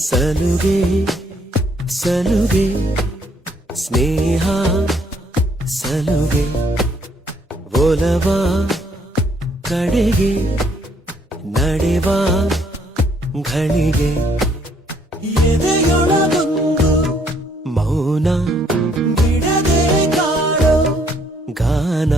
ಸಲುಗೆ ಸಲುಗೆ ಸ್ನೇಹ ಸಲುಗೆ ಒಲವ ಕಡೆಗೆ ನಡೆವ ಘಳಿಗೆ ಎದೆಯೊಳಗೊಂದು ಮೌನ ಬಿಡದೆ ಕಾಡೋ ಗಾನ